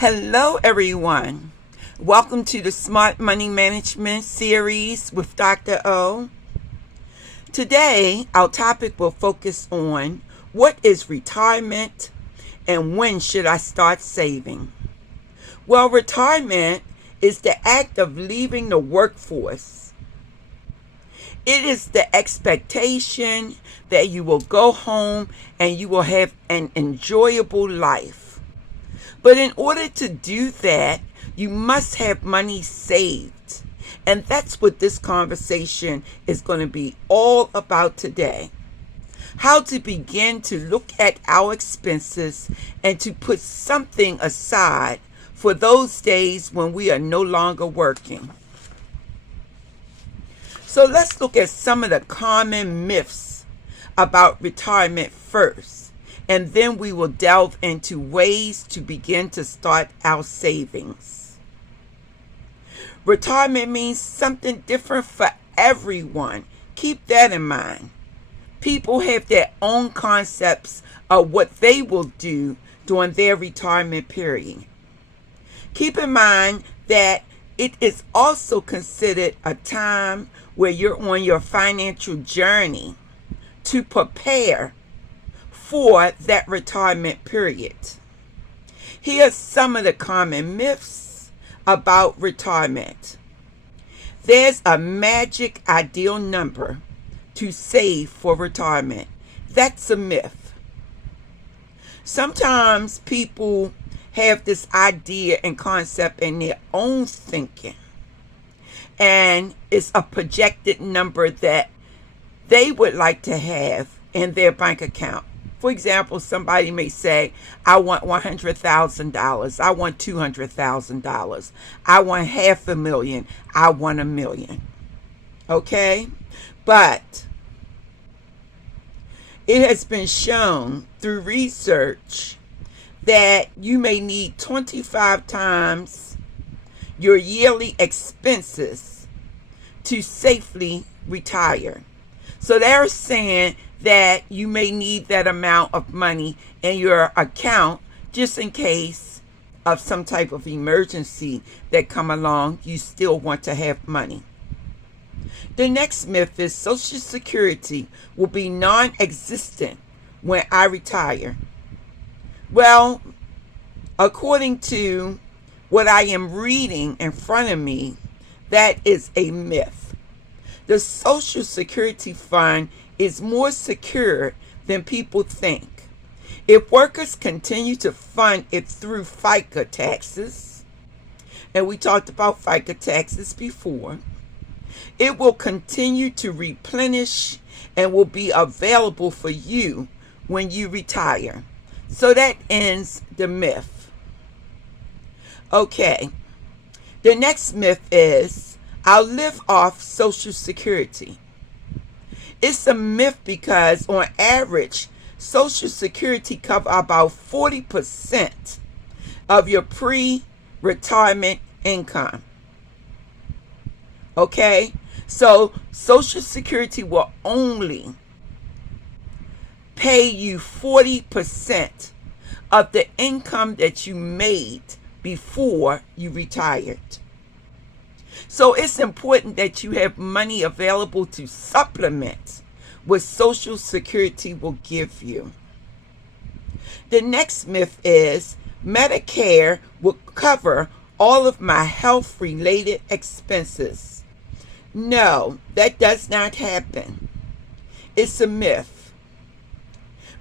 Hello, everyone. Welcome to the Smart Money Management series with Dr. O. Today, our topic will focus on what is retirement and when should I start saving. Well, retirement is the act of leaving the workforce. It is the expectation that you will go home and you will have an enjoyable life. But in order to do that, you must have money saved. And that's what this conversation is going to be all about today. How to begin to look at our expenses and to put something aside for those days when we are no longer working. So let's look at some of the common myths about retirement first. And then we will delve into ways to begin to start our savings. Retirement means something different for everyone. Keep that in mind. People have their own concepts of what they will do during their retirement period. Keep in mind that it is also considered a time where you're on your financial journey to prepare for that retirement period. Here are some of the common myths about retirement. There's a magic ideal number to save for retirement. That's a myth. Sometimes people have this idea and concept in their own thinking, and it's a projected number that they would like to have in their bank account. For example, somebody may say, I want $100,000. I want $200,000. I want $500,000. I want $1 million. Okay? But it has been shown through research that you may need 25 times your yearly expenses to safely retire. So they're saying that you may need that amount of money in your account just in case of some type of emergency that come along. You still want to have money. The next myth is Social Security will be non-existent when I retire. Well, according to what I am reading in front of me, that is a myth. The Social Security Fund is more secure than people think. If workers continue to fund it through FICA taxes, and we talked about FICA taxes before, it will continue to replenish and will be available for you when you retire. So that ends the myth. Okay, the next myth is I'll live off Social Security. It's a myth because on average, Social Security covers about 40% of your pre-retirement income. Okay? So Social Security will only pay you 40% of the income that you made before you retired. So it's important that you have money available to supplement what Social Security will give you. The next myth is Medicare will cover all of my health-related expenses. No, that does not happen. It's a myth.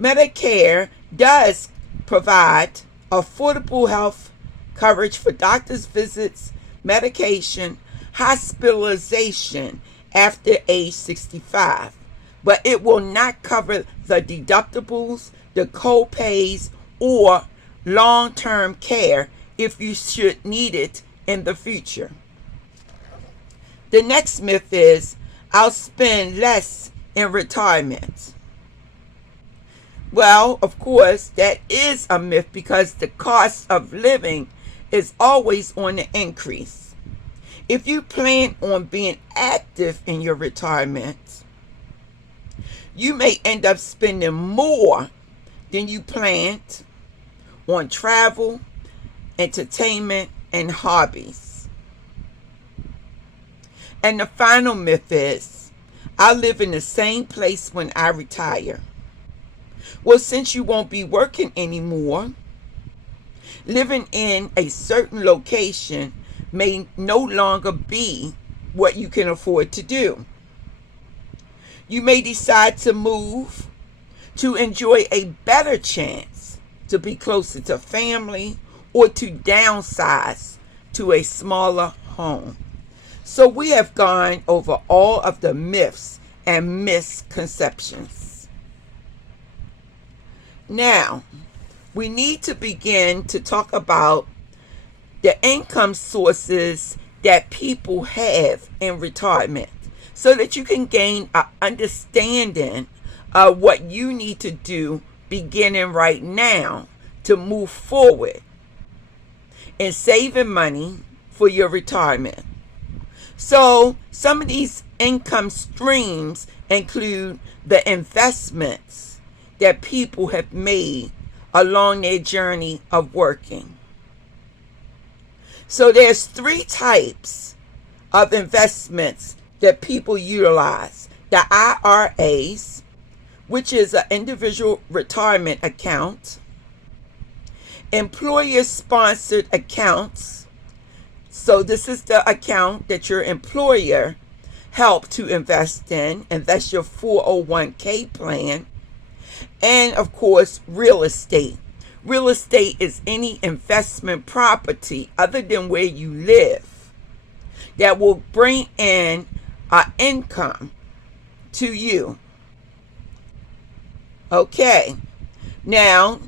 Medicare does provide affordable health coverage for doctor's visits, medication, hospitalization after age 65, but it will not cover the deductibles, the co-pays, or long-term care if you should need it in the future. The next myth is I'll spend less in retirement. Well, of course, that is a myth because the cost of living is always on the increase. If you plan on being active in your retirement, you may end up spending more than you planned on travel, entertainment, and hobbies. And the final myth is, I'll live in the same place when I retire. Well, since you won't be working anymore, living in a certain location may no longer be what you can afford to do. You may decide to move to enjoy a better chance to be closer to family or to downsize to a smaller home. So we have gone over all of the myths and misconceptions. Now, we need to begin to talk about the income sources that people have in retirement so that you can gain an understanding of what you need to do beginning right now to move forward in saving money for your retirement. So some of these income streams include the investments that people have made along their journey of working. So there's 3 types of investments that people utilize. The IRAs, which is an individual retirement account, employer-sponsored accounts. So this is the account that your employer helped to invest in, and that's your 401k plan. And of course, real estate. Real estate is any investment property other than where you live that will bring in an income to you. Okay, now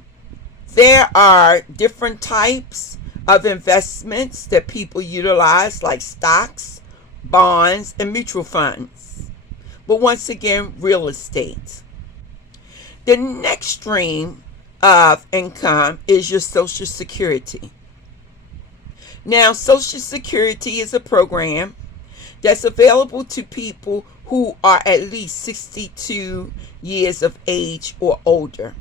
there are different types of investments that people utilize, like stocks, bonds, and mutual funds. But once again, real estate. The next stream of income is your Social Security. Now, Social Security is a program that's available to people who are at least 62 years of age or older.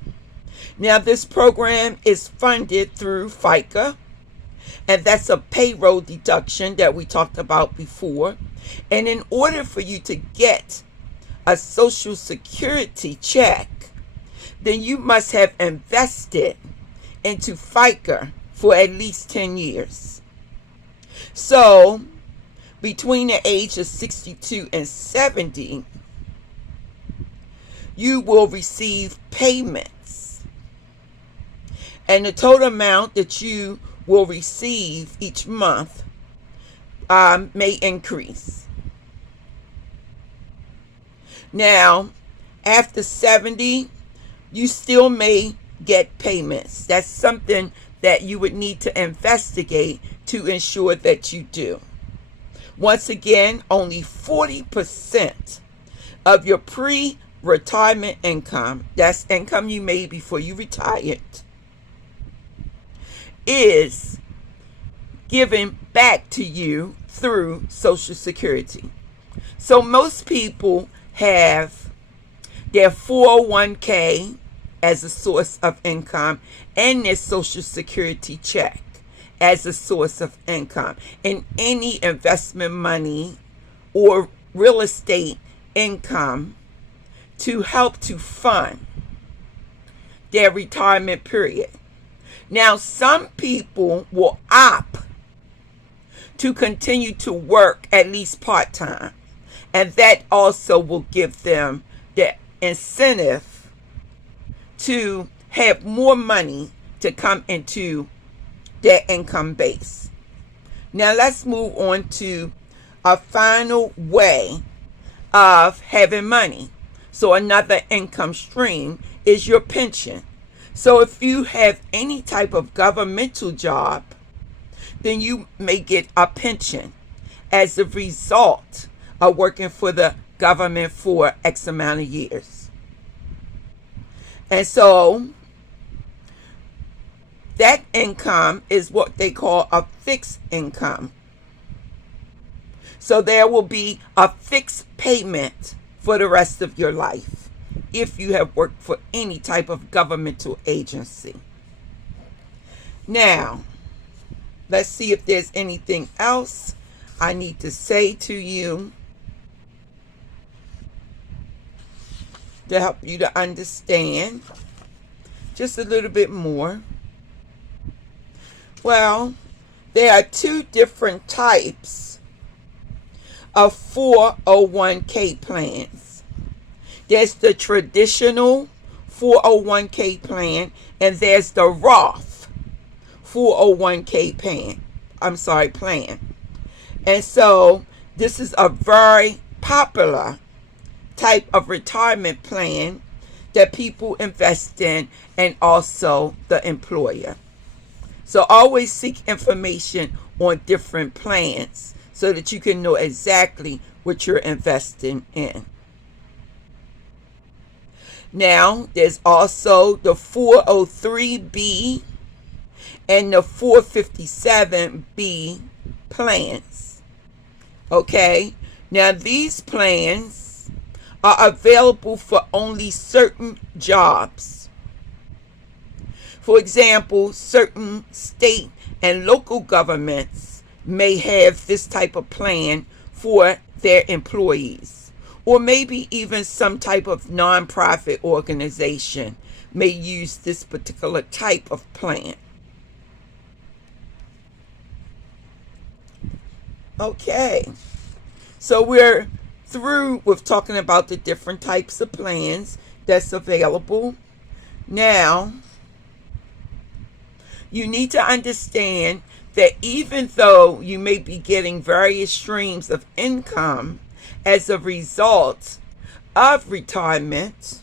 Now, this program is funded through FICA, and that's a payroll deduction that we talked about before. And in order for you to get a Social Security check, then you must have invested into FICA for at least 10 years. So, between the age of 62 and 70, you will receive payments. And the total amount that you will receive each month may increase. Now, after 70, you still may get payments. That's something that you would need to investigate to ensure that you do. Once again, only 40% of your pre-retirement income, that's income you made before you retired, is given back to you through Social Security. So most people have their 401k as a source of income and their Social Security check as a source of income, and any investment money or real estate income to help to fund their retirement period. Now, some people will opt to continue to work at least part-time, and that also will give them the incentive to have more money to come into their income base. Now let's move on to a final way of having money. So another income stream is your pension. So if you have any type of governmental job, then you may get a pension as a result of working for the government for X amount of years. And so that income is what they call a fixed income. So there will be a fixed payment for the rest of your life if you have worked for any type of governmental agency. Now, Let's see if there's anything else I need to say to you to help you to understand just a little bit more. Well, there are two different types of 401k plans. There's the traditional 401k plan, and there's the Roth 401k plan. And so this is a very popular type of retirement plan that people invest in, and also the employer. So always seek information on different plans so that you can know exactly what you're investing in. Now, there's also the 403b and the 457b plans. Okay? Now, these plans are available for only certain jobs. For example, certain state and local governments may have this type of plan for their employees, or maybe even some type of nonprofit organization may use this particular type of plan. Okay, so we're through with talking about the different types of plans that's available. Now, you need to understand that even though you may be getting various streams of income as a result of retirement,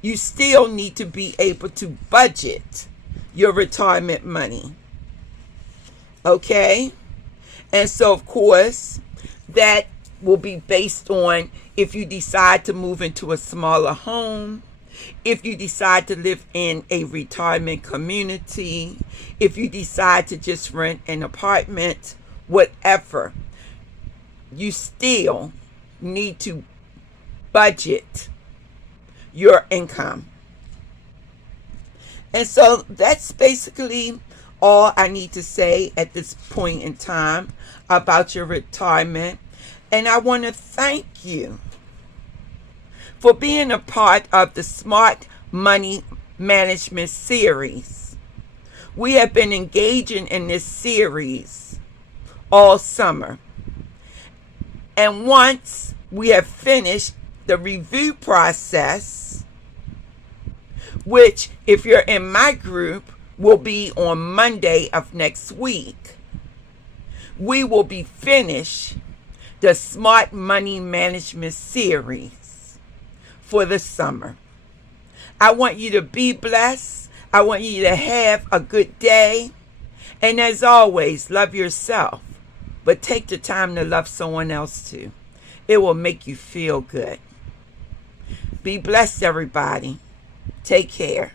you still need to be able to budget your retirement money. Okay? And so, of course, that will be based on if you decide to move into a smaller home, if you decide to live in a retirement community, if you decide to just rent an apartment, whatever, you still need to budget your income. And so that's basically all I need to say at this point in time about your retirement. And I want to thank you for being a part of the Smart Money Management series. We have been engaging in this series all summer. And once we have finished the review process, which if you're in my group will be on Monday of next week, we will be finished the Smart Money Management series for the summer. I want you to be blessed. I want you to have a good day. And as always, love yourself, but take the time to love someone else too. It will make you feel good. Be blessed, everybody. Take care.